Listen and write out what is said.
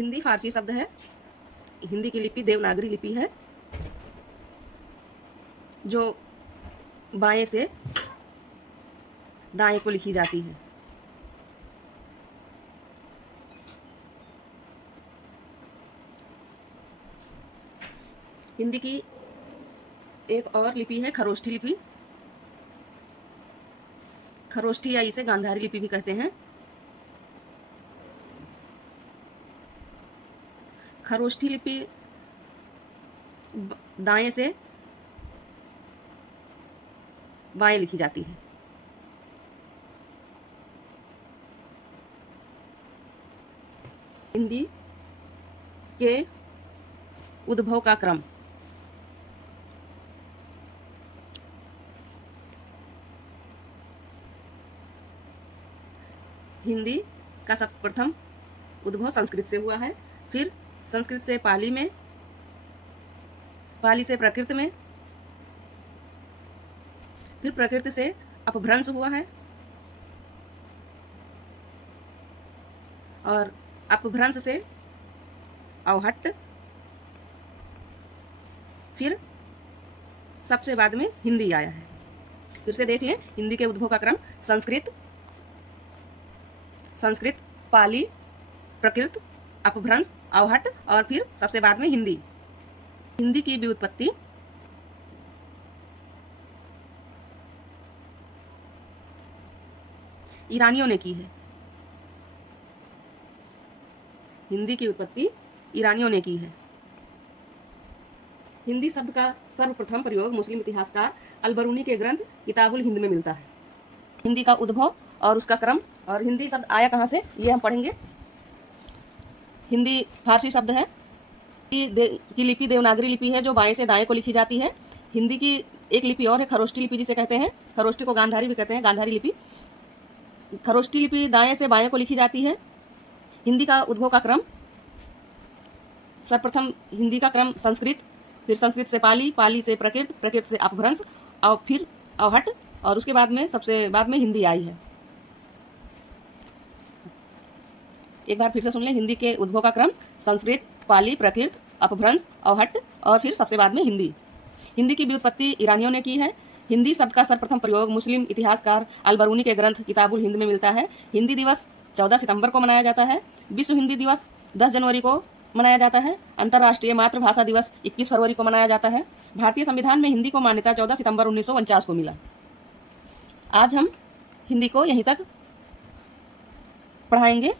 हिंदी फारसी शब्द है। हिंदी की लिपि देवनागरी लिपि है जो बाएं से दाएं को लिखी जाती है। हिंदी की एक और लिपि है खरोष्ठी लिपि। खरोष्ठी या इसे गांधारी लिपि भी कहते हैं। खरोष्ठी लिपि दाएं से बाएं लिखी जाती है। हिंदी के उद्भव का क्रम। हिंदी का सर्वप्रथम उद्भव संस्कृत से हुआ है, फिर संस्कृत से पाली में, पाली से प्राकृत में, फिर प्राकृत से अपभ्रंश हुआ है और अपभ्रंश से अवहट्ट, फिर सबसे बाद में हिंदी आया है। फिर से देख लें हिंदी के उद्भव का क्रम। संस्कृत, पाली, प्राकृत, अपभ्रंश, अवहट्ट और फिर सबसे बाद में हिंदी। हिंदी की व्युत्पत्ति ईरानियों ने की है। हिंदी की उत्पत्ति ईरानियों ने की है। हिंदी शब्द का सर्वप्रथम प्रयोग मुस्लिम इतिहासकार अल-बरूनी के ग्रंथ किताबुल हिंद में मिलता है। हिंदी का उद्भव और उसका क्रम और हिंदी शब्द आया कहाँ से, ये हम पढ़ेंगे। हिंदी फारसी शब्द है की लिपि देवनागरी लिपि है जो बाएं से दाएं को लिखी जाती है। हिंदी की एक लिपि और है खरोष्ठी लिपि जिसे कहते हैं। खरोष्ठी को गांधारी भी कहते हैं, गांधारी लिपि। खरोष्ठी लिपि दाएं से बाएं को लिखी जाती है। हिंदी का उद्भव का क्रम, सर्वप्रथम हिंदी का क्रम संस्कृत, फिर संस्कृत से पाली, पाली से प्राकृत, प्राकृत से अपभ्रंश और फिर अवहट्ट और उसके बाद में सबसे बाद में हिंदी आई है। एक बार फिर से सुन लें। हिंदी के उद्भव का क्रम संस्कृत, पाली, प्राकृत, अपभ्रंश, अवहट्ट और फिर सबसे बाद में हिंदी। हिंदी की व्युत्पत्ति ईरानियों ने की है। हिंदी शब्द का सर्वप्रथम प्रयोग मुस्लिम इतिहासकार अल-बरूनी के ग्रंथ किताबुल हिंद में मिलता है। हिंदी दिवस 14 सितंबर को मनाया जाता है। विश्व हिंदी दिवस 10 जनवरी को मनाया जाता है। अंतर्राष्ट्रीय मातृभाषा दिवस 21 फरवरी को मनाया जाता है। भारतीय संविधान में हिंदी को मान्यता 14 सितंबर 1949 को मिला। आज हम हिंदी को यहीं तक पढ़ाएंगे।